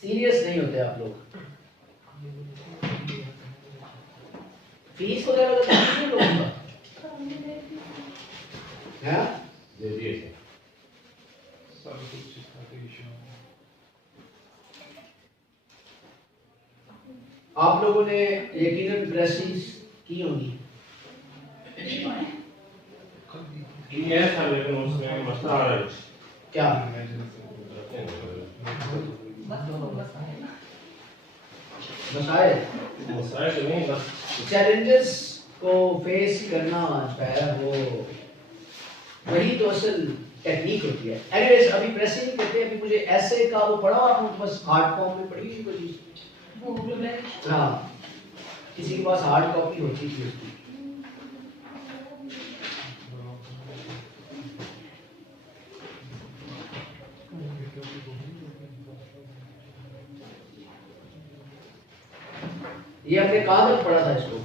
Serious नहीं होते आप लोग। फीस वगैरह का नहीं लोगों का है। आप लोगों ने यकीनन प्रेसिस की होंगी। क्या चैलेंजेस को फेस करना जो है वो वही तो असल टेक्निक होती है। एनीवेज अभी प्रेसिंग कहते हैं। अभी मुझे ऐसे का वो पढ़ा आपने बस हार्ड फॉर्म में पढ़ी हुई कोई। हाँ, किसी के पास हार्ड कॉपी होती थी उसकी। ये हमने कहाँ तक पढ़ा था इसको?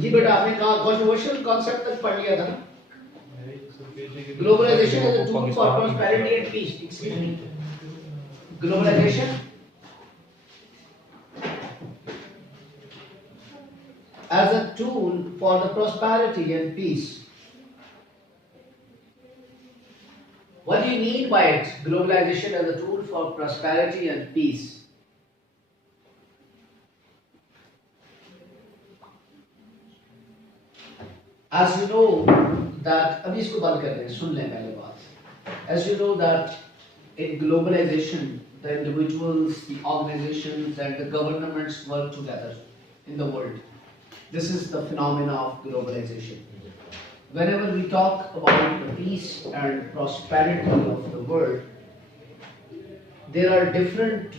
जी बेटा आपने कहा कंट्रोवर्शियल कॉन्सेप्ट तक पढ़ लिया था ना? Globalization as a tool for prosperity and peace. Excuse me, globalization as a tool for the prosperity and peace. What do you mean by it? Globalization as a tool for prosperity and peace. As you know that अभी इसको बंद कर दें, सुन लें पहले बात। As you know that in globalization, the individuals, the organizations, and the governments work together in the world. This is the phenomena of globalization. Whenever we talk about the peace and prosperity of the world, there are different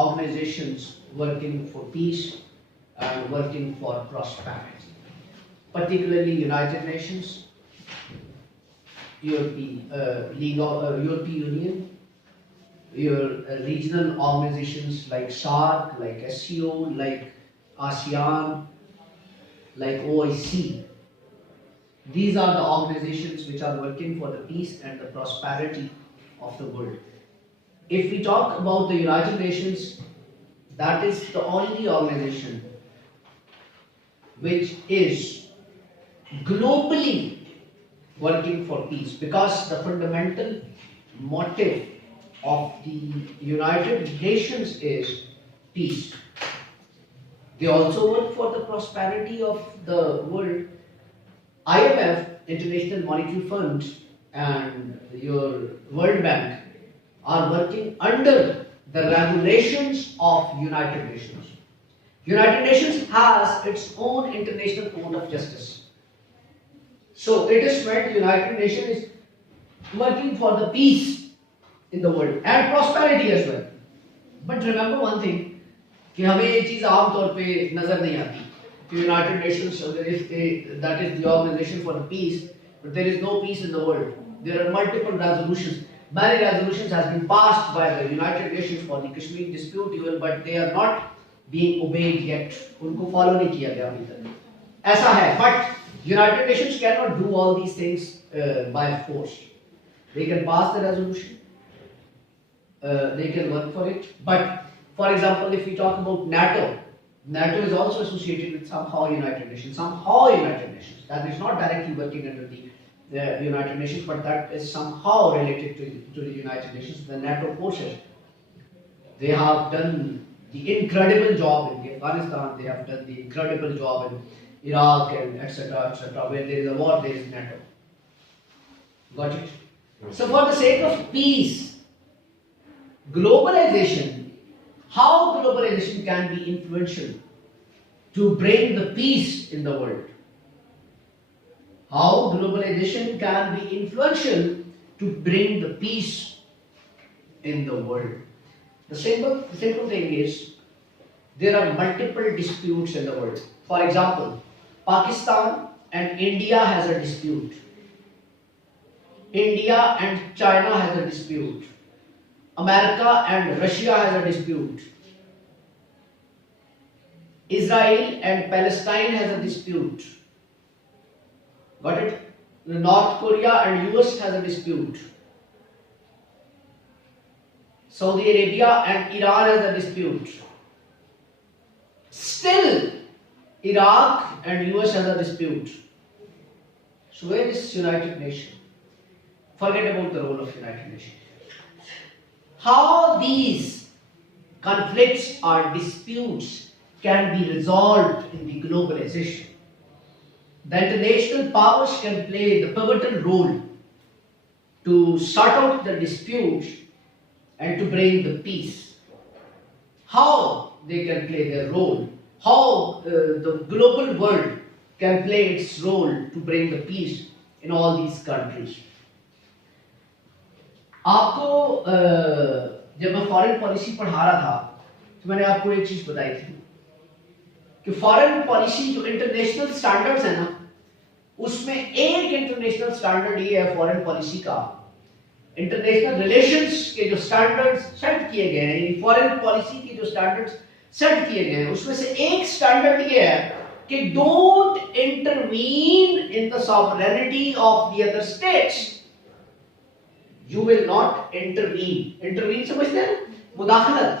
organizations working for peace and working for prosperity. Particularly United Nations, European Union, your regional organizations like SAARC, like SCO, like ASEAN, like OIC. These are the organizations which are working for the peace and the prosperity of the world. If we talk about the United Nations, that is the only organization which is globally working for peace, because the fundamental motive of the United Nations is peace. They also work for the prosperity of the world. IMF, International Monetary Fund, and your World Bank are working under the regulations of United Nations. United Nations has its own international code of justice. So it is meant United Nations is working for the peace in the world and prosperity as well. But remember one thing, कि हमें ये चीज़ आमतौर पे नजर नहीं आती कि United Nations that is the organization for the peace, but there is no peace in the world. There are multiple resolutions. Many resolutions has been passed by the United Nations for the Kashmir dispute even, but they are not being obeyed yet. उनको follow नहीं किया गया अभी तक। ऐसा है, but United Nations cannot do all these things by force. They can pass the resolution, they can work for it, but for example, if we talk about NATO, NATO is also associated with somehow United Nations. That is not directly working under the United Nations, but that is somehow related to the United Nations. The NATO forces, they have done the incredible job in Afghanistan. They have done the incredible job in Iraq and etc. Where there is a war, there is NATO. Got it? So for the sake of peace, globalization, how globalization can be influential to bring the peace in the world. How globalization can be influential to bring the peace in the world. The simple thing is, there are multiple disputes in the world. For example, Pakistan and India has a dispute. India and China has a dispute. America and Russia has a dispute. Israel and Palestine has a dispute. Got it? North Korea and US has a dispute. Saudi Arabia and Iran has a dispute. Still, Iraq and US has a dispute. So where is United Nations? Forget about the role of United Nations. How these conflicts or disputes can be resolved in the globalization? The international powers can play the pivotal role to sort out the disputes and to bring the peace. How they can play their role? How the global world can play its role to bring the peace in all these countries? आपको जब मैं foreign policy पढ़ा रहा था तो मैंने आपको एक चीज बताई थी कि फॉरेन पॉलिसी जो इंटरनेशनल स्टैंडर्ड्स है ना, उसमें एक इंटरनेशनल स्टैंडर्ड ये है फॉरेन पॉलिसी का, इंटरनेशनल रिलेशंस के जो स्टैंडर्ड्स सेट किए गए हैं, फॉरेन पॉलिसी के जो स्टैंडर्ड्स सेट किए गए हैं, उसमें से एक स्टैंडर्ड ये है कि don't intervene in the sovereignty of the other states. You will not intervene. Intervene समझते हैं? मुदाखलत.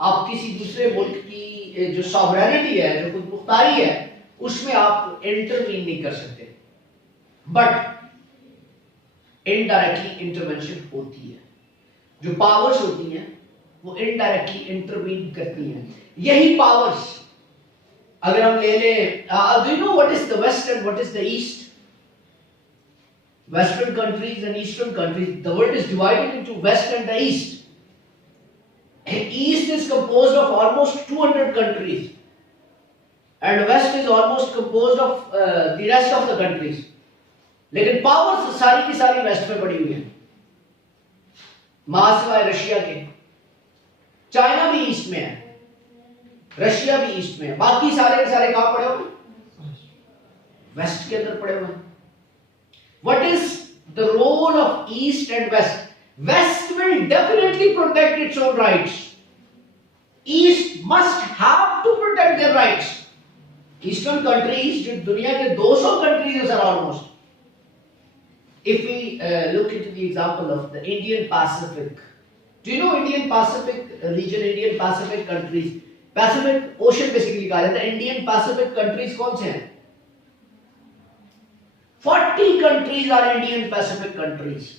आप किसी दूसरे मुल्क की जो सॉवरेनिटी है, जो खुद मुख्तारी है, उसमें आप इंटरवीन नहीं कर सकते. बट इनडायरेक्टली इंटरवेंशन होती है. जो पावर्स होती हैं वो इनडायरेक्टली इंटरवीन करती हैं. यही पावर्स अगर हम ले लें, do you know what is the west and what is the east? Western countries and Eastern countries. The world is divided into West and the East. And East is composed of almost 200 countries, and West is almost composed of the rest of the countries. लेकिन powers सारी की सारी waste में पड़ी हुई है, मां सिवाय रशिया के. चाइना भी ईस्ट में है, रशिया भी ईस्ट में है, बाकी सारे के सारे कहां पड़े हुए? वेस्ट के अंदर पड़े हुए हैं. What is the role of East and West? West will definitely protect its own rights. East must have to protect their rights. Eastern countries, जो दुनिया के 200 countries है sir almost. If we look into the example of the Indian Pacific, do you know Indian Pacific region, Indian Pacific countries, Pacific Ocean basically कहा जाता है. Indian Pacific countries कौन से हैं? 40 countries are Indian Pacific countries.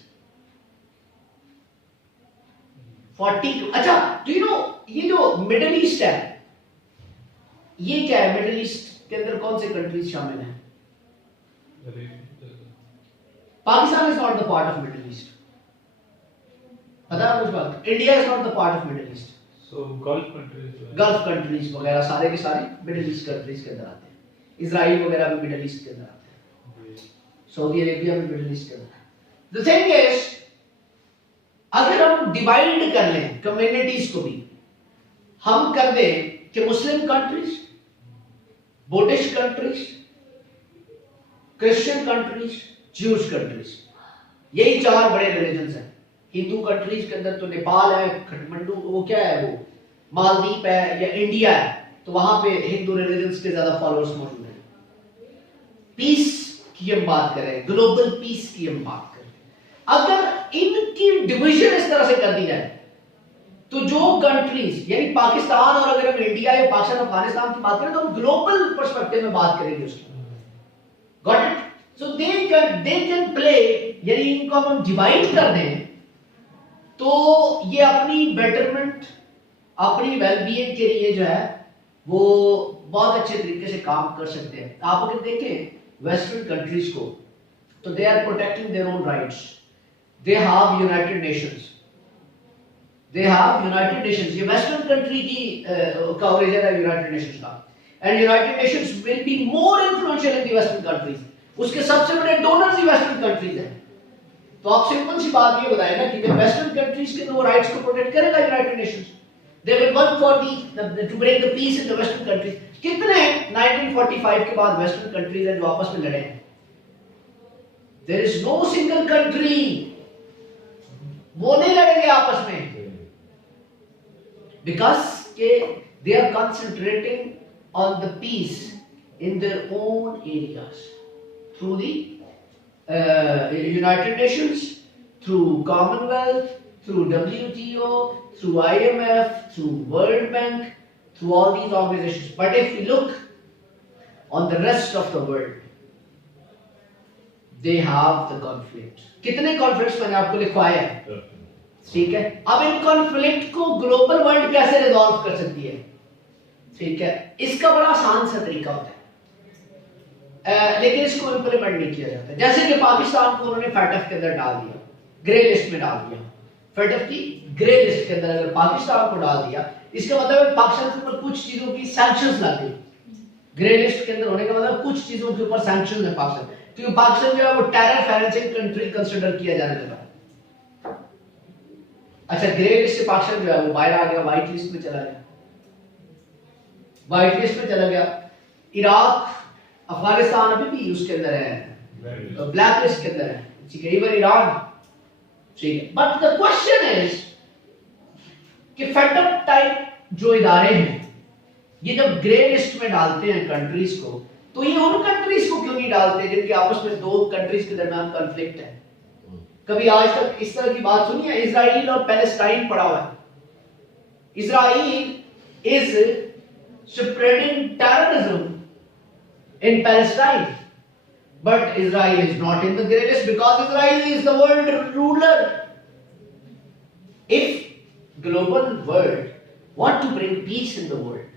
40. अच्छा, do you know ये जो middle east है, ये क्या है? मिडिल ईस्ट के अंदर कौन से कंट्रीज शामिल हैं? Pakistan is not the part of middle east. पता है कुछ बात? India is not the part of middle east. So gulf countries वगैरह सारे के सारे मिडिल ईस्ट कंट्रीज के अंदर आते हैं. इजराइल वगैरह भी मिडिल ईस्ट के अंदर आते हैं. सऊदी अरेबिया में मिडिल ईस्ट के अंदर. द थिंग इज, अगर हम डिवाइड कर लें कम्युनिटीज को भी, हम कर दें कि Muslim countries, Buddhist countries, Christian countries, Jews countries, यही 4 बड़े रिलीजन्स हैं. हिंदू कंट्रीज के अंदर तो नेपाल है, काठमांडू, वो क्या है, वो मालदीव है, या इंडिया है, तो वहां पे हिंदू रिलीजन्स के ज्यादा फॉलोअर्स मौजूद हैं. पीस की हम बात करें, ग्लोबल पीस की हम बात करें, अगर इनकी डिवीजन इस तरह से कर दी जाए तो जो कंट्रीज, यानी पाकिस्तान, और अगर हम इंडिया या पाकिस्तान अफगानिस्तान की बात करें तो हम ग्लोबल पर्सपेक्टिव में बात करेंगे उसकी. Got it? So they can play, यानी इनको हम डिवाइड कर दें तो ये अपनी बेटरमेंट, अपनी वेलबीइंग के लिए जो है वो बहुत अच्छे तरीके से काम कर सकते हैं. आप अगर देखें वेस्टर्न कंट्रीज को, तो they are protecting their own rights. They have United Nations. ये वेस्टर्न कंट्री की कवरेज है यूनाइटेड नेशंस का. And United Nations will be more influential in the western countries. उसके सबसे बड़े डोनर्स ही वेस्टर्न कंट्रीज हैं. तो आप सिंपल सी बात ये बताएं ना कि वेस्टर्न कंट्रीज के दो राइट्स को प्रोटेक्ट करेगा United Nations. They will work for the to bring the peace in the western countries. कितने 1945 के बाद वेस्टर्न कंट्रीज हैं जो आपस में लड़े हैं? There is no single country, वो नहीं लड़ेंगे आपस में. because they are concentrating on the peace in their own areas through the United Nations, through Commonwealth, through WTO, through IMF, through World Bank, through all these organizations. But if we look on the rest of the world, they have the conflict. कितने conflicts मैंने आपको लिखवाए हैं, ठीक है? अब इन conflict को global world कैसे resolve कर सकती है, ठीक है? इसका बड़ा आसान सा तरीका होता है, लेकिन इसको implement नहीं किया जाता। जैसे कि पाकिस्तान को उन्होंने FATF के अंदर डाल दिया, ग्रे लिस्ट में डाल दिया। FATF की ग्रे लिस्ट के अंदर अगर पाकिस्तान को डाल दिया, इसका मतलब है पाकिस्तान के ऊपर कुछ चीजों की सैंक्शंस लग गई। ग्रे लिस्ट के अंदर होने का मतलब कुछ चीजों के ऊपर सैंक्शन है पाकिस्तान, क्योंकि पाकिस्तान जो है वो टेरर फाइनेंसिंग कंट्री कंसीडर किया जाने लगा। अच्छा, ग्रे लिस्ट से पाकिस्तान जो है वो बाहर आ गया, व्हाइट लिस्ट में चला गया, व्हाइट लिस्ट में चला गया। इराक, अफगानिस्तान अभी भी उसके अंदर है, ब्लैक लिस्ट के अंदर है, ठीक है? इवन ईरान, ठीक है? बट द क्वेश्चन इज कि FATF टाइप जो इदारे हैं, ये जब ग्रे लिस्ट में डालते हैं कंट्रीज को, तो ये उन कंट्रीज को क्यों नहीं डालते जिनके आपस में दो कंट्रीज के दरमियान कॉन्फ्लिक्ट है? कभी आज तक इस तरह की बात सुनी है? इजराइल और पैलेस्टाइन पड़ा हुआ है। Israel is spreading terrorism in Palestine, but Israel is not in the grey list because Israel is the world ruler. If global world want to bring peace in the world,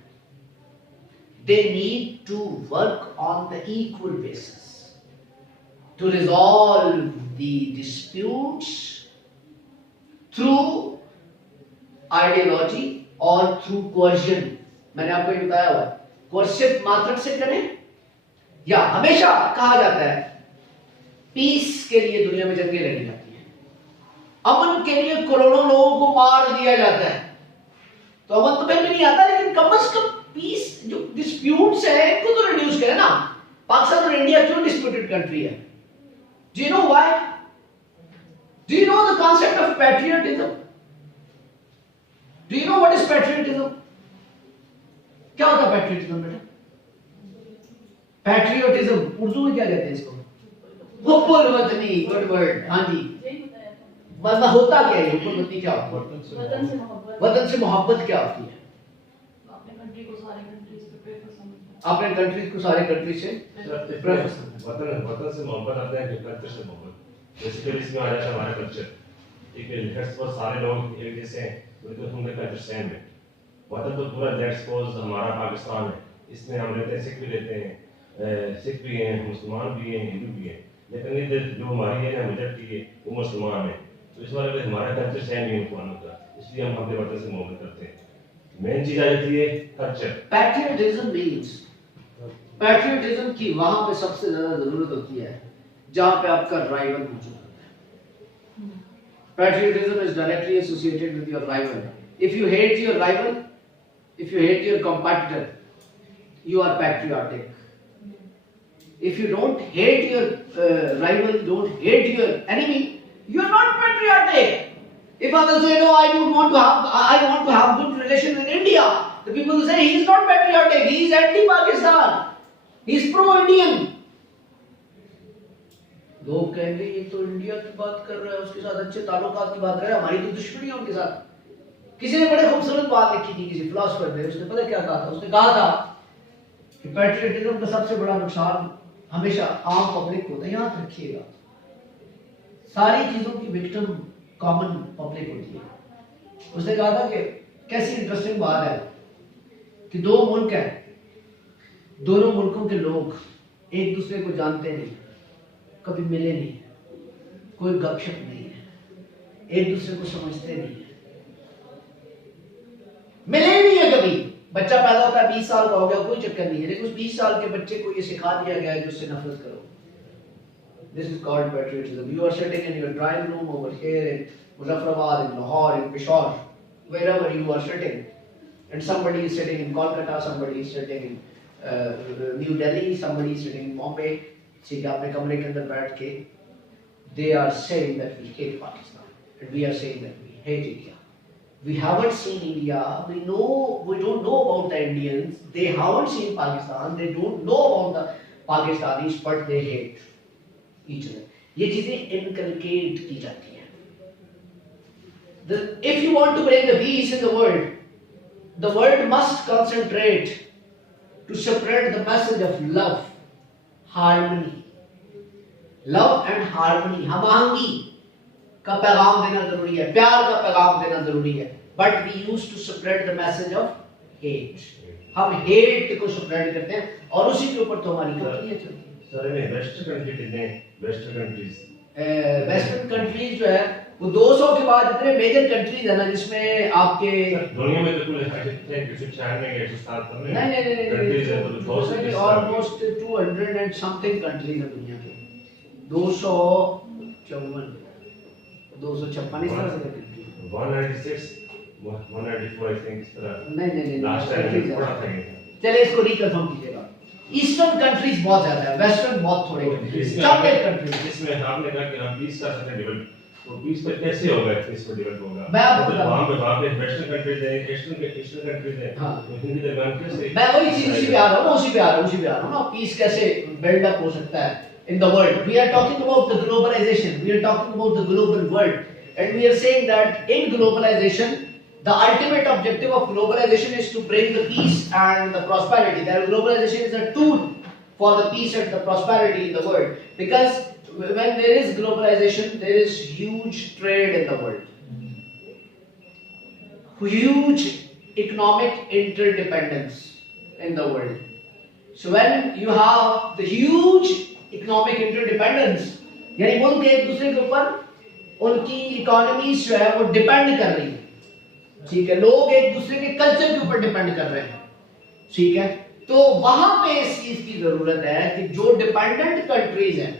they need to work on the equal basis to resolve the disputes through ideology or through coercion. मैंने आपको ये बताया हुआ, coercion मात्रक से करें, या हमेशा कहा जाता है पीस के लिए दुनिया में जंगें लड़ी जाती हैं, अमन के लिए करोड़ों लोगों को मार दिया जाता है। तो अमन तो कहीं नहीं आता, लेकिन कम से कम पीस, जो डिस्प्यूट्स है इनको तो रिड्यूस करें ना। पाकिस्तान और इंडिया क्यों डिस्प्यूटेड कंट्री है? Do you know why? Do you know the concept of patriotism? Do you know what is patriotism? क्या होता है पैट्रियटिज्म बेटा? पैट्रियटिज्म उर्दू में क्या कहते हैं इसको? हुब्बुल वतनी, गुड वर्ड। हाँ जी, मतलब होता क्या है हुब्बुल वतनी? क्या होता है? वतन से मोहब्बत। वतन से मोहब्बत क्या होती है? अपने कंट्री को सारे कंट्रीज पे प्रेफर समझना, अपने कंट्रीज को सारे कंट्रीज से प्रेफर समझना। वतन से मोहब्बत आता है कि कल्चर से मोहब्बत। बेसिकली इसमें आ जाता है हमारा कल्चर, एक लेट्स सपोज सारे लोग एक जैसे हैं, बिल्कुल उनका कल्चर सेम है। वतन तो पूरा लेट्स सपोज हमारा पाकिस्तान है, इसमें हम रहते हैं, सिख भी रहते हैं, सिख भी हैं, मुसलमान भी हैं, हिंदू भी हैं, लेकिन ये जो हमारी है ना मेजॉरिटी है वो मुसलमान है। तो इस बारे में हमारा कल्चर सेम ही मुसलमानों का, इसलिए हम अपने वतन से मोहब्बत करते हैं। मेन चीज आ जाती है कल्चर। पैट्रियटिज्म मींस, पैट्रियटिज्म की वहां पे सबसे ज्यादा जरूरत होती है जहां पे आपका राइवल मौजूद होता है। Patriotism is directly associated with your rival. If you hate your rival, if you hate your competitor, you are patriotic. If you don't hate your rival, don't hate your enemy, you are not patriotic. If others say no, I want to have good relations in India, the people say he is not patriotic, he is anti-Pakistan, he is pro-Indian. लोग कहेंगे ये तो India की बात कर रहा है, उसके साथ अच्छे ताल्लुकात की बात कर रहा है, हमारी तो दुश्मनी है उनके साथ। किसी ने बड़े खूबसूरत बात लिखी थी किसी फिलोसोफर ने, उसने पता क्या कहा था? उसने कहा था कि पैट्रियटिज्म का सबसे बड़ा नुकसान हमेशा आम पब्लिक होता है। याद रखिएगा, सारी चीजों की विक्टिम कॉमन पब्लिक होती है। उसने कहा था कि कैसी इंटरेस्टिंग बात है कि दो मुल्क हैं, दोनों मुल्कों के लोग एक दूसरे को जानते नहीं, कभी मिले नहीं, कोई गपशप नहीं है, एक दूसरे को समझते नहीं है, मिले नहीं है कभी। बच्चा पैदा होता है, 20 साल का हो गया, कोई चक्कर नहीं है, लेकिन उस 20 साल के बच्चे को ये सिखा दिया गया है कि उससे नफरत करो। This is called patriotism. You are sitting in your drawing room over here in Muzaffarabad, in Lahore, in Peshawar, wherever you are sitting, and somebody is sitting in Kolkata, somebody is sitting in New Delhi, somebody is sitting in Bombay. ठीक है, अपने कमरे के अंदर बैठ के they are saying that we hate Pakistan and we are saying that we hate India. We haven't seen India. We don't know about the Indians. They haven't seen Pakistan. They don't know about the Pakistanis, but they hate each other. ये चीजें inculcate की जाती हैं. If you want to bring the peace in the world must concentrate to spread the message of love, harmony. Love and harmony, हमाहंगी का पैगाम देना जरूरी है, प्यार का पैगाम देना जरूरी है. But we used to spread the message of hate. हम hate को spread करते हैं और उसी के ऊपर तो हमारी कंपनियां चलती हैं. सर ये वेस्टर्न कंट्रीज जो है वो 200 के बाद इतने मेजर कंट्रीज है ना जिसमें आपके दुनिया में तो कुल 196 107 नहीं कंट्रीज है तो 200 ऑलमोस्ट 200 एंड समथिंग कंट्रीज है दुनिया के. 256 256 इस तरह से कंट्री 196 194 आई थिंक इस तरह नहीं लास्ट टाइम थोड़ा था. चलिए इसको रिकन्फर्म कीजिएगा. ईस्टर्न कंट्रीज बहुत ज्यादा है, वेस्टर्न बहुत थोड़े कंट्रीज, चॉकलेट कंट्रीज. इसमें आपने कहा कि हम 20 का सकते डेवलप, तो 20 पर कैसे होगा, 20 पर डेवलप होगा? मैं आपको बता वहां पे वेस्टर्न कंट्रीज है, ईस्टर्न कंट्रीज है. हां, तो हिंदी दरमियान कैसे? मैं वही चीज उसी पे आ रहा हूं ना. पीस कैसे बिल्ड अप हो सकता है in the world. We are talking about the globalization. We are talking about the global world, and we are saying that in globalization, the ultimate objective of globalization is to bring the peace and the prosperity. That globalization is a tool for the peace and the prosperity in the world. Because when there is globalization, there is huge trade in the world, huge economic interdependence in the world. So when you have the huge economic interdependence, यानी मुल्क एक दूसरे के ऊपर उनकी economies जो है वो डिपेंड कर रही है. ठीक है, लोग एक दूसरे के कल्चर के ऊपर डिपेंड कर रहे हैं. ठीक है, तो वहां पे इस चीज की जरूरत है कि जो डिपेंडेंट कंट्रीज हैं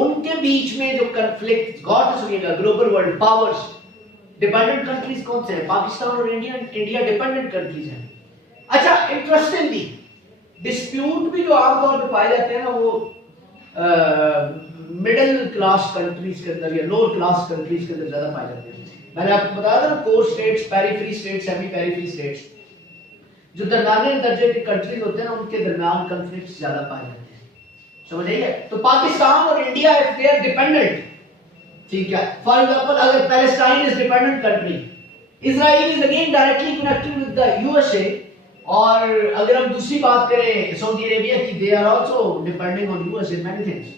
उनके बीच में जो कॉन्फ्लिक्ट, गौर से सुनिएगा, global world powers, dependent countries कौन से हैं? पाकिस्तान और इंडिया डिपेंडेंट कंट्रीज हैं. अच्छा, इंटरेस्टिंगली डिस्प्यूट भी जो आमतौर पे पाए जाते हैं ना वो मिडिल क्लास कंट्रीज के अंदर या लोअर क्लास कंट्रीज के अंदर ज्यादा पाए जाते हैं. मैंने आपको बताया था ना, core states, periphery states, semi periphery states, जो दरमियाने दर्जे के कंट्रीज होते हैं ना उनके दरमियान कॉन्फ्लिक्ट्स ज्यादा पाए जाते हैं. समझ आइए? तो पाकिस्तान और India if they are dependent, ठीक है, फॉर एग्जांपल अगर Palestine is dependent country, Israel is again directly connected with the USA, और अगर हम दूसरी बात करें सऊदी अरेबिया की, they are also depending on US in many things.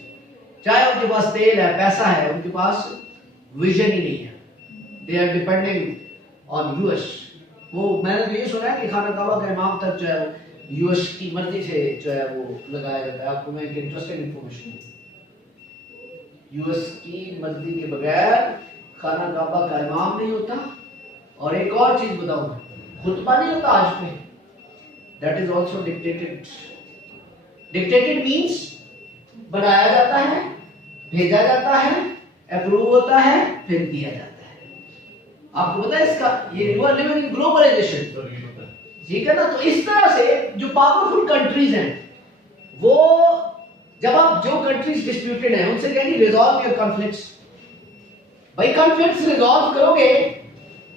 चाहे उनके पास तेल है, पैसा है, उनके पास विजन ही नहीं है. They are depending on US. वो मैंने तो ये सुना है कि खाना काबा का इमाम तक जो है यूएस की मर्जी से जो है वो लगाया जाता है. आपको मैं एक इंटरेस्टिंग इंफॉर्मेशन दूं, यूएस की मर्जी के बगैर खाना काबा का इमाम नहीं होता. और एक और चीज बताऊं, खुतबा नहीं होता आज पे, that is also dictated. Dictated means बनाया जाता है, भेजा जाता है, अप्रूव होता है, फिर दिया जाता है. आपको पता है इसका, ये you are living in globalization. ठीक है ना? तो इस तरह से जो पावरफुल कंट्रीज हैं वो, जब आप जो कंट्रीज डिस्प्यूटेड हैं उनसे कहेंगे रिजॉल्व योर कॉन्फ्लिक्ट्स. भाई कॉन्फ्लिक्ट्स रिजॉल्व करोगे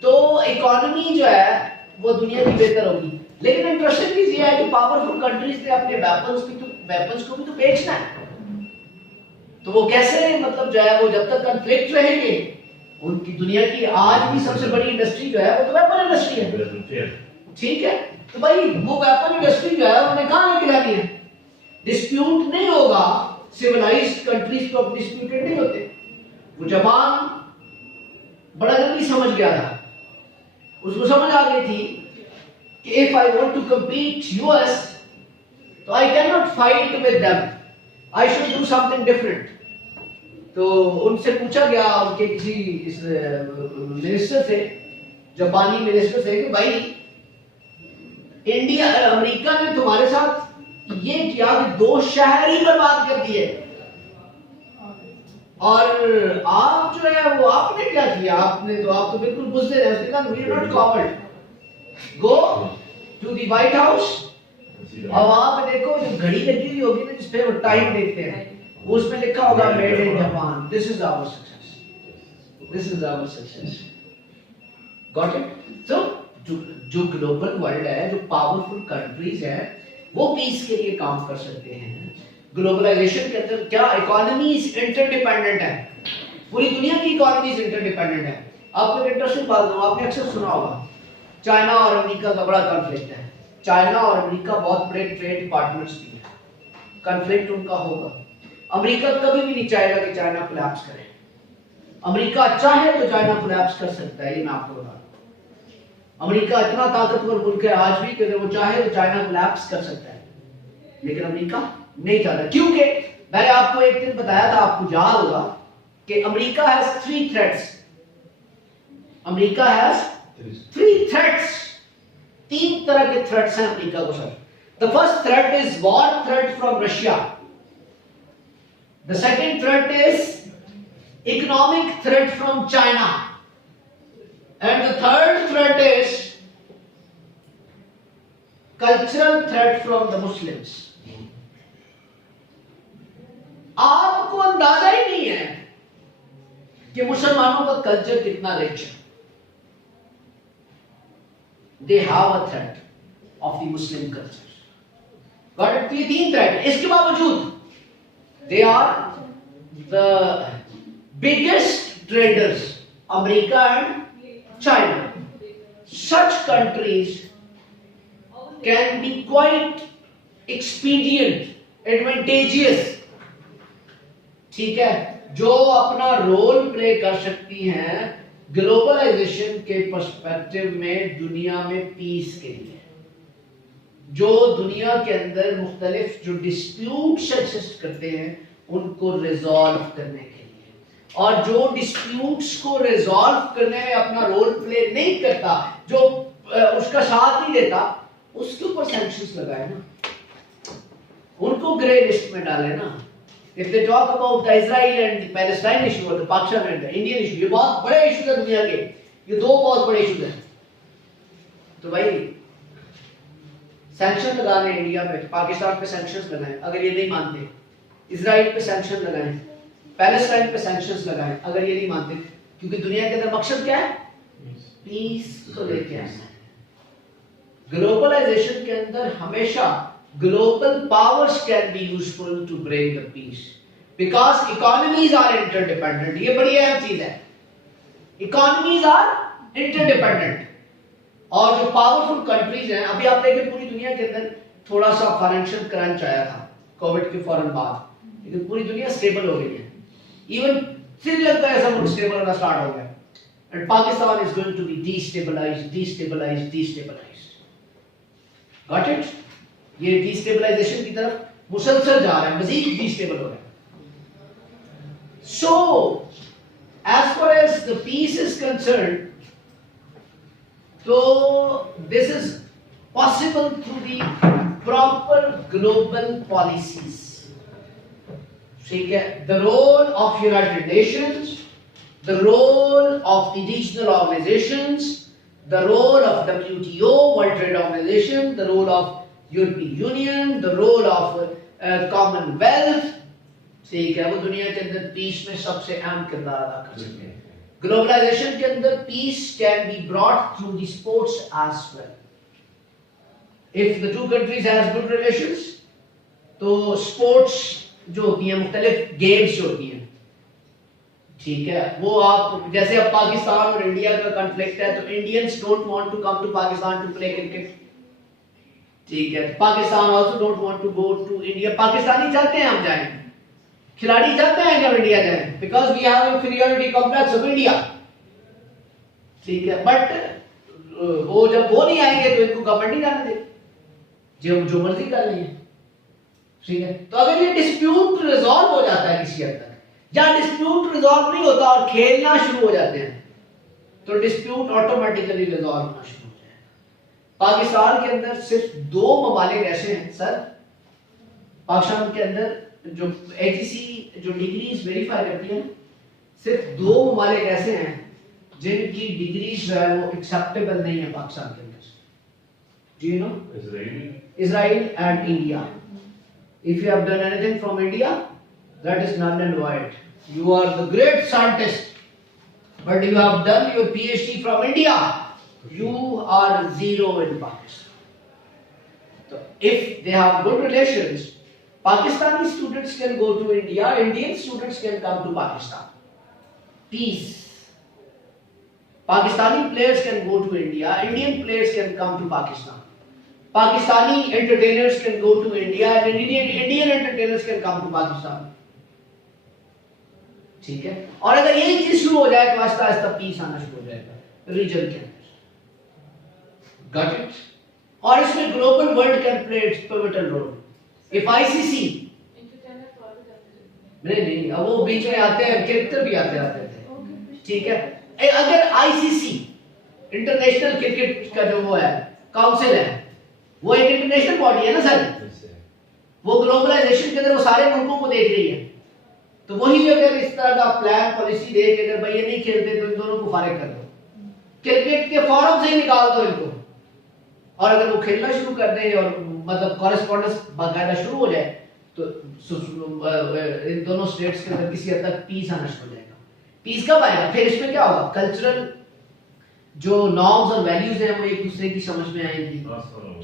तो इकोनॉमी जो है वो दुनिया की बेहतर होगी. लेकिन इंटरेस्टिंग चीज ये है कि पावरफुल कंट्रीज ने अपने वेपन्स को भी तो बेचना है. तो वो कैसे, मतलब जो है वो जब तक कॉन्फ्लिक्ट रहेंगे, उनकी दुनिया की आज भी सबसे बड़ी इंडस्ट्री जो है वो तो वेपन इंडस्ट्री है. ठीक है, तो भाई वो वेपन इंडस्ट्री जो है उन्हें कहां लेके जानी है? डिस्प्यूट नहीं होगा. सिविलाइज्ड कंट्रीज तो डिस्प्यूटेड नहीं होते. वो जापान बड़ा जल्दी समझ गया था, उसको समझ आ गई थी कि if I want to compete US, तो I cannot fight with them. I should do something different. तो उनसे पूछा गया, उनके किसी इस मिनिस्टर से, जापानी मिनिस्टर से, कि भाई इंडिया, अमेरिका ने तुम्हारे साथ ये किया कि 2 शहर ही बर्बाद कर दिए, और आप जो है वो आपने क्या किया? आप तो बिल्कुल बुझते रहे. उसने कहा we are not coward, go to the White House, और वहां पे देखो जो घड़ी लगी हुई होगी ना जिसपे वो टाइम देखते हैं, उसमें लिखा होगा made in Japan. This is our success, this is our success. Got it? तो जो ग्लोबल वर्ल्ड है, जो पावरफुल कंट्रीज है, वो पीस के लिए काम कर सकते हैं। ग्लोबलाइजेशन के अंदर क्या इकोनॉमीज इंटरडिपेंडेंट है, पूरी दुनिया की इकोनॉमीज इंटरडिपेंडेंट है। आपको एक इंटरेस्टिंग बात बताऊं, आपने अक्सर सुना होगा चाइना और अमेरिका का बड़ा कॉन्फ्लिक्ट है। चाइना और अमेरिका बहुत बड़े ट्रेड पार्टनर्स भी हैं, कॉन्फ्लिक्ट उनका होगा। अमेरिका कभी भी नहीं चाहेगा कि चाइना कोलैप्स करे। अमेरिका चाहे तो चाइना कोलैप्स कर सकता है, ये मैं आपको बता दूं। अमेरिका इतना ताकतवर मुल्क है आज भी कि अगर वो चाहे तो चाइना कोलैप्स कर सकता है, लेकिन अमेरिका नहीं चाहता, क्योंकि मैंने आपको एक दिन बताया था, आपको याद होगा कि America has 3 threats. America has 3 threats, 3 तरह के थ्रेट्स हैं अमेरिका को sir. The first threat is war threat from Russia, the second threat is economic threat from China, and the third threat is cultural threat from the Muslims. आपको अंदाजा ही नहीं है कि मुसलमानों का कल्चर कितना रिच है। They have a threat of the Muslim culture. Got it? ये 3 थ्रेट है। इसके बावजूद they are the biggest traders, America and China. Such countries can be quite expedient, advantageous, ठीक है, जो अपना रोल प्ले कर सकती हैं ग्लोबलाइजेशन के पर्सपेक्टिव में दुनिया में पीस के लिए, जो दुनिया के अंदर मुख्तलिफ जो डिस्प्यूट्स एग्जिस्ट करते हैं उनको रिजॉल्व करने के लिए, और जो डिस्प्यूट्स को रिजॉल्व करने में अपना रोल प्ले नहीं करता, जो उसका साथ नहीं देता, उसके ऊपर सैंक्शंस लगाए ना, उनको ग्रे लिस्ट में डाले ना। If they talk about the Israel and the Palestine issue और the Pakistan and the Indian issue, ये बहुत बड़े इशू है दुनिया के, ये 2 बहुत बड़े इशू हैं। तो भाई सैंक्शन लगाने इंडिया में, पाकिस्तान पे सैंक्शंस लगाएं अगर ये नहीं मानते, इजराइल पे सैंक्शन लगाएं, पैलेस्टाइन पे सैंक्शंस लगाएं अगर ये नहीं मानते, क्योंकि दुनिया के अंदर मकसद क्या है? पीस को लेके आना। ग्लोबलाइजेशन के अंदर हमेशा global powers can be useful to bring the peace, because economies are interdependent. ये बड़ी अहम चीज है, इकोनॉमीज आर इंटरडिपेंडेंट, और जो पावरफुल कंट्रीज हैं, अभी आप देखें पूरी दुनिया के अंदर थोड़ा सा फाइनेंशियल क्रंच आया था कोविड के फौरन बाद, लेकिन पूरी दुनिया स्टेबल हो गई है। इवन श्रीलंका ऐसा मुल्क स्टेबल होना स्टार्ट हो गया, and Pakistan is going to be destabilised. Got it? ये डीस्टेबलाइजेशन की तरफ मुसलसल जा रहा है, मजीद डीस्टेबल हो रहा है। So as far as the peace is concerned, तो this is possible through the proper global policies, ठीक है। The role of United Nations, the role of the regional organisations, the role of WTO, World Trade Organisation, the role of European Union, the role of Commonwealth, ठीक है, वो दुनिया के अंदर piece में सबसे अहम किरदार अदा कर सकते हैं। ग्लोबलाइजेशन के अंदर peace can be brought through the sports as well. If the 2 countries has good relations, तो स्पोर्ट्स जो होती है, मुख्तलिफ गेम्स जो होती हैं, ठीक है, वो आप जैसे अब पाकिस्तान और इंडिया का कॉन्फ्लिक्ट है, तो Indians don't want to come to Pakistan to play cricket, ठीक है, Pakistan also don't want to go to India. Pakistani चाहते हैं हम जाएं, खिलाड़ी चाहते हैं कि हम इंडिया जाएं, because we have inferiority complex of India, ठीक है, बट वो जब वो नहीं आएंगे तो इनको गवर्नमेंट नहीं जाने देगी, जो मर्जी कर लेंगे, ठीक है। तो अगर ये डिस्प्यूट रिजॉल्व हो जाता है किसी हद तक, या डिस्प्यूट रिजॉल्व नहीं होता और खेलना शुरू हो जाते हैं, तो डिस्प्यूट ऑटोमेटिकली रिजॉल्व होना शुरू हो जाएगा। पाकिस्तान के अंदर सिर्फ 2 ममालिक ऐसे हैं सर, पाकिस्तान के अंदर जो AGC जो डिग्रीज वेरीफाई करती है, सिर्फ 2 ममालिक ऐसे हैं जिनकी डिग्रीज जो है वो एक्सेप्टेबल नहीं है पाकिस्तान के अंदर। Do you no? Israel and India. If you have done anything from India, that is null and void. You are the great scientist, but you have done your PhD from India, you are zero in Pakistan. So if they have good relations, Pakistani students can go to India, Indian students can come to Pakistan. Peace. Pakistani players can go to India, Indian players can come to Pakistan. Pakistani entertainers can go to India and Indian entertainers can come to Pakistan. ठीक है, और अगर यही चीज शुरू हो जाए तो आस्ता आस्ता पीस आना शुरू हो जाएगा रीजन के अंदर. Got it? और इसमें global world can play its pivotal role. If ICC नहीं, अब वो बीच में आते हैं, क्रिकेटर भी आते थे. ठीक है, अगर आईसीसी इंटरनेशनल क्रिकेट का जो वो है काउंसिल है, वो एक इंटरनेशनल बॉडी है ना सर, वो ग्लोबलाइजेशन के अंदर वो सारे मुल्कों को देख रही है. तो वही अगर इस तरह का प्लान पॉलिसी दे के अगर भाई ये नहीं खेलते तो इन दोनों को फारिग कर दो, क्रिकेट के फॉरम से ही निकाल दो इनको, और अगर वो खेलना शुरू कर दें और मतलब कॉरेस्पॉन्डेंस बाकायदा शुरू हो जाए तो इन दोनों स्टेट्स के अंदर किसी हद तक पीस आना शुरू हो जाएगा. पीस कब आएगा? फिर इसमें क्या होगा? कल्चरल जो नॉर्म्स और वैल्यूज हैं वो एक दूसरे की समझ में आएंगी,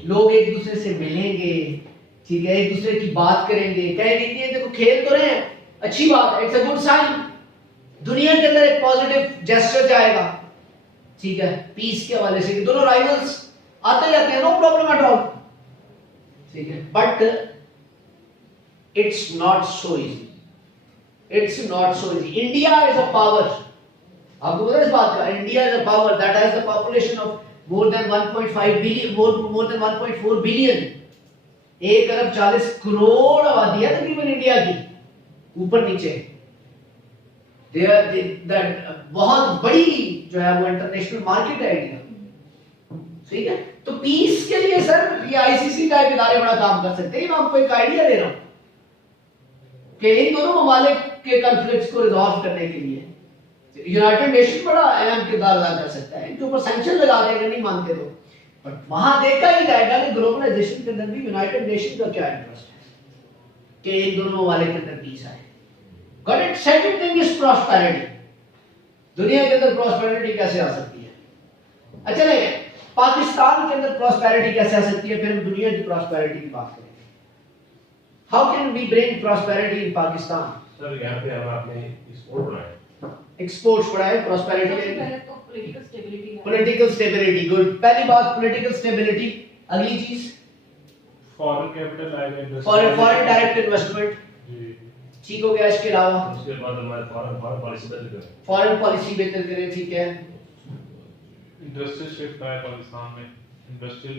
लोग एक दूसरे से मिलेंगे. ठीक है, एक दूसरे की बात करेंगे, कहेंगे कि ये देखो खेल तो रहे हैं, अच्छी बात है, इट्स अ गुड साइन. दुनिया के अंदर एक पॉजिटिव जेस्चर जाएगा. ठीक है, पीस के हवाले से दोनों राइवल्स आते जाते हैं, नो प्रॉब्लम एट ऑल. ठीक है, but it's not so easy. It's not so easy. India is a power, आपको पता है इस बात का? India is a power that has the population of more than 1.5 billion, more than 1.4 billion. 1 अरब 40 करोड़ आबादी है तकरीबन इंडिया की, ऊपर नीचे. बहुत बड़ी जो है वो इंटरनेशनल मार्केट है इंडिया. ठीक है, तो पीस के लिए सर ये आईसीसी टाइप इदारे बड़ा काम कर सकते हैं. मैं आपको एक आइडिया दे रहा हूं कि इन दोनों ममालिक के कॉन्फ्लिक्ट्स को रिजॉल्व करने के लिए यूनाइटेड नेशन बड़ा अहम किरदार अदा कर सकता है. इनके ऊपर सैंक्शन लगा देंगे नहीं मानते तो, बट वहां देखा ही जाएगा कि ग्लोबलाइजेशन के अंदर भी यूनाइटेड नेशन का क्या इंटरेस्ट है कि इन दोनों ममालिक के अंदर पीस आए. Got it? Second thing is prosperity. दुनिया के अंदर प्रॉस्पेरिटी कैसे आ सकती है? अच्छा नहीं, पाकिस्तान के अंदर प्रॉस्पेरिटी कैसे आ सकती है, फिर हम दुनिया की प्रॉस्पेरिटी की बात करेंगे. How can we bring prosperity in Pakistan? Sir यहाँ पे हम आपने एक्सपोर्ट बढ़ाए, एक्सपोर्ट्स बढ़ाए, प्रॉस्पेरिटी पहले तो पॉलिटिकल स्टेबिलिटी है. Political stability. गुड, पहली बात पॉलिटिकल स्टेबिलिटी. अगली चीज फॉरेन कैपिटल आएगा, फॉरेन डायरेक्ट इन्वेस्टमेंट. ठीक हो गया. इसके अलावा उसके बाद हमारे फॉरेन पॉलिसी बदल गई, फॉरेन पॉलिसी बेहतर करें. ठीक है, इंडस्ट्रियल शिफ्ट आया पाकिस्तान में, industrial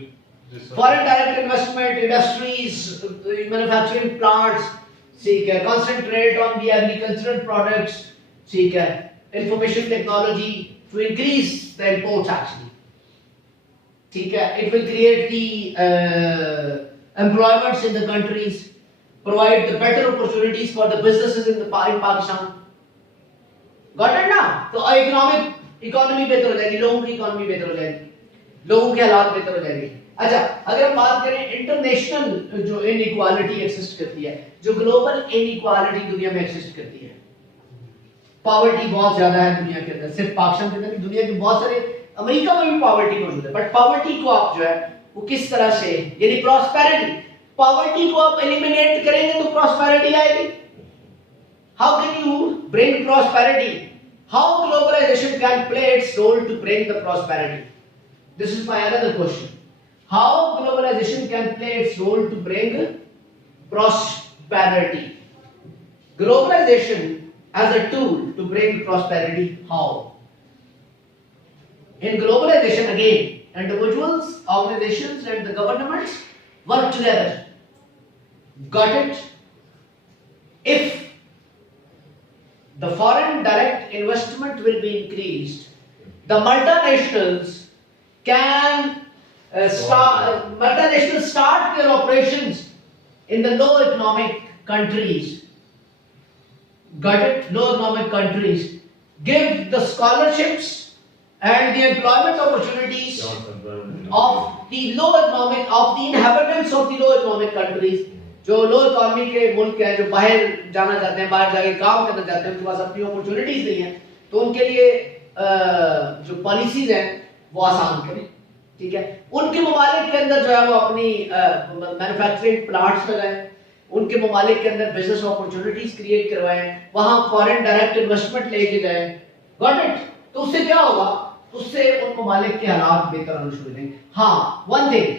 foreign direct investment, industries, manufacturing plants. ठीक है, concentrate on the agricultural products. ठीक है, information technology to increase the imports actually. ठीक है, it will create the employments in the countries, provide the better opportunities for the businesses in Pakistan. Got it ना? तो economy बेहतर हो जाएगी, लोगों की इकोनॉमी बेहतर हो जाएगी, लोगों के हालात बेहतर हो जाएंगे. अच्छा, अगर हम बात करें इंटरनेशनल जो इनइक्वालिटी एक्सिस्ट करती है, जो ग्लोबल इनइक्वालिटी दुनिया में एक्सिस्ट करती है, पॉवर्टी बहुत ज्यादा है दुनिया के अंदर. सिर्फ पाकिस्तान के अंदर, दुनिया के बहुत सारे, अमेरिका में भी पॉवर्टी मौजूद है. बट पॉवर्टी को आप जो है वो किस तरह से, यानी प्रॉस्पेरिटी, पॉवर्टी को आप एलिमिनेट करेंगे तो प्रॉस्पेरिटी आएगी. How can you bring prosperity? How globalization can play its role to bring the prosperity? This is my another question. How globalization can play its role to bring prosperity? Globalization as a tool to bring prosperity. How? In globalization, again, individuals, organizations, and the governments work together. Got it? If the foreign direct investment will be increased, the multinationals can start their operations in the low economic countries. Got it? Low economic countries. Give the scholarships and the employment opportunities of the low economic, of the inhabitants of the low economic countries. जो लो economy के मुल्क हैं, जो बाहर जाना चाहते हैं, बाहर जाके काम करना चाहते हैं, उनके पास अपनी अपॉर्चुनिटीज नहीं है, तो उनके लिए जो पॉलिसीज हैं वो आसान करें, ठीक है। उनके ममालिक के अंदर जो है वो अपनी मैन्युफैक्चरिंग प्लांट्स लगाएं, उनके ममालिक के अंदर बिजनेस अपॉर्चुनिटीज क्रिएट करवाएं, वहां फॉरेन डायरेक्ट इन्वेस्टमेंट लेके जाएं, गॉट इट। तो उससे क्या होगा, उससे उन ममालिक के हालात बेहतर होने शुरू हो जाएंगे। हाँ, one thing,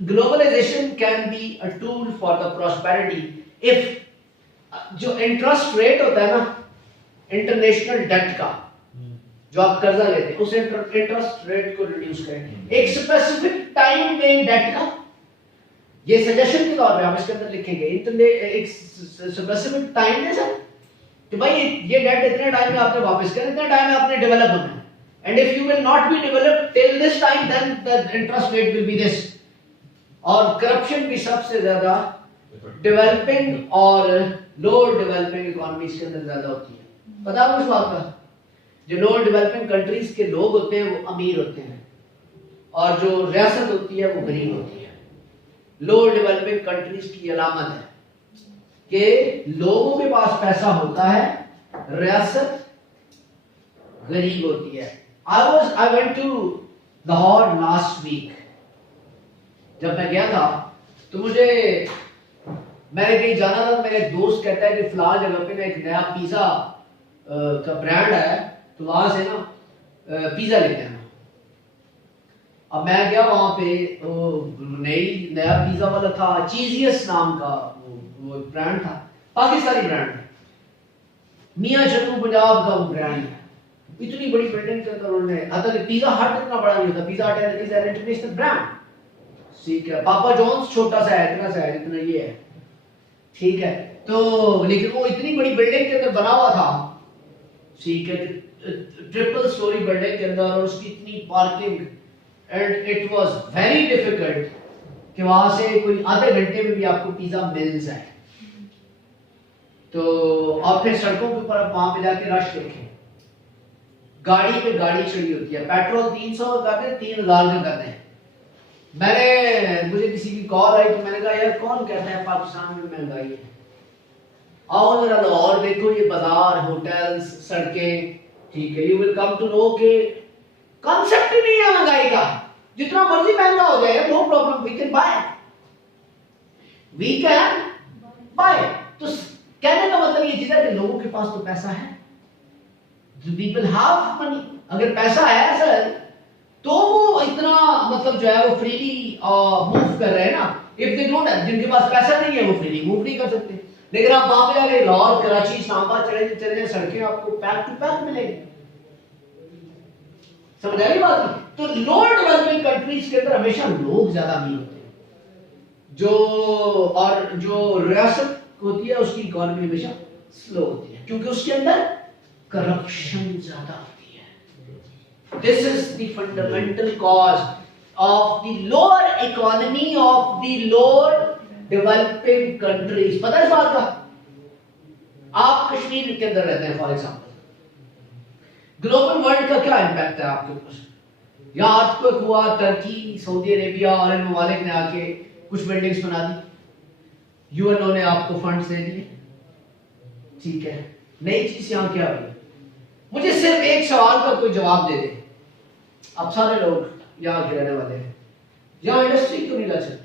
globalization can be a tool for the prosperity if जो इंटरेस्ट रेट होता है ना इंटरनेशनल डेट का, जो आप कर्जा लेते हैं उस इंटरेस्ट रेट को रिड्यूस करें एक स्पेसिफिक टाइम में डेट का। ये सजेशन के तौर पे आप इसके अंदर लिखेंगे एक स्पेसिफिक टाइम में सर कि भाई ये डेट इतने टाइम में आपने वापस करना, इतने टाइम में आपने डेवलप होना है, and if you will not be developed till this time then the interest rate will be this. और करप्शन भी सबसे ज्यादा डेवलपिंग और लोअर डेवलपिंग इकोनॉमीज के अंदर ज्यादा होती है। पता है उस बात का, जो लोअर डेवलपिंग कंट्रीज के लोग होते हैं वो अमीर होते हैं और जो रियासत होती है वो गरीब होती है। लोअर डेवलपिंग कंट्रीज की अलामत है कि लोगों के पास पैसा होता है, रियासत गरीब होती है। I went to Lahore last week. जब मैं गया था तो मैंने कहीं जाना था, मेरे दोस्त कहता है कि फिलहाल जगह पे ना एक नया पिज्जा का ब्रांड है, तो वहां से ना पिज्जा लेते हैं। अब मैं गया वहां पे, नया पिज्जा वाला था, चीजियस नाम का वो ब्रांड था, पाकिस्तानी ब्रांड, मियां चन्नू पंजाब का वो ब्रांड है। इतनी बड़ी बिल्डिंग के अंदर उन्होंने, पिज्जा हट इतना बड़ा नहीं होता, पिज्जा हट इज एन इंटरनेशनल ब्रांड, ठीक है। पापा जॉन्स छोटा सा है, इतना सा है जितना ये है, ठीक है। तो लेकिन वो इतनी बड़ी बिल्डिंग के अंदर बना हुआ था, ठीक है, ट्रिपल स्टोरी बिल्डिंग के अंदर, और उसकी इतनी parking, and it was very difficult कि वहां से कोई आधे घंटे में भी आपको पिज्जा मिल जाए। तो और फिर सड़कों के ऊपर आप वहां पे जाके रश देखें, गाड़ी पे गाड़ी चढ़ी होती है, पेट्रोल 300 का करते हैं, 3000 का करते हैं। मुझे किसी की कॉल आई तो मैंने कहा यार कौन कहता है पाकिस्तान में महंगाई है, आओ जरा लाहौर देखो, ये बाजार, होटल्स, सड़कें, ठीक है, you will come to know के कॉन्सेप्ट ही नहीं है महंगाई का। जितना मर्जी महंगा हो जाए, no problem, we can buy. तो कहने का मतलब ये चीज है कि लोगों के पास तो पैसा है, पीपल हैव मनी। अगर पैसा है सर तो वो इतना मतलब जो है वो फ्रीली मूव कर रहे हैं ना। इफ दे डोंट, जिनके पास पैसा नहीं है वो फ्रीली मूव नहीं कर सकते। लेकिन आप वहां पे जाके लाहौर, कराची, इस्लामाबाद चले जाए, सड़कें आपको पैक टू पैक मिलेगी। समझ आई बात? तो लोअर डेवलपिंग कंट्रीज के अंदर हमेशा लोग ज्यादा अमीर होते हैं, और जो रियासत होती है उसकी इकोनॉमी हमेशा स्लो होती है, क्योंकि उसके अंदर करप्शन ज्यादा होती है। This is the fundamental cause of the lower economy of the lower developing countries. पता है इस बात का? आप कश्मीर के अंदर रहते हैं फॉर एग्जाम्पल, ग्लोबल वर्ल्ड का क्या इंपैक्ट है आपके ऊपर? यहाँ अर्थक्वेक हुआ, टर्की, सऊदी अरेबिया और इन ममालिक ने आके कुछ बिल्डिंग्स बना दी, यूएनओ ने आपको फंड्स दे दिए, ठीक है। नई चीज यहाँ क्या हुई? मुझे सिर्फ एक सवाल का कोई जवाब दे दे। अब सारे लोग यहाँ के रहने वाले हैं, यहाँ इंडस्ट्री क्यों नहीं लग सकती?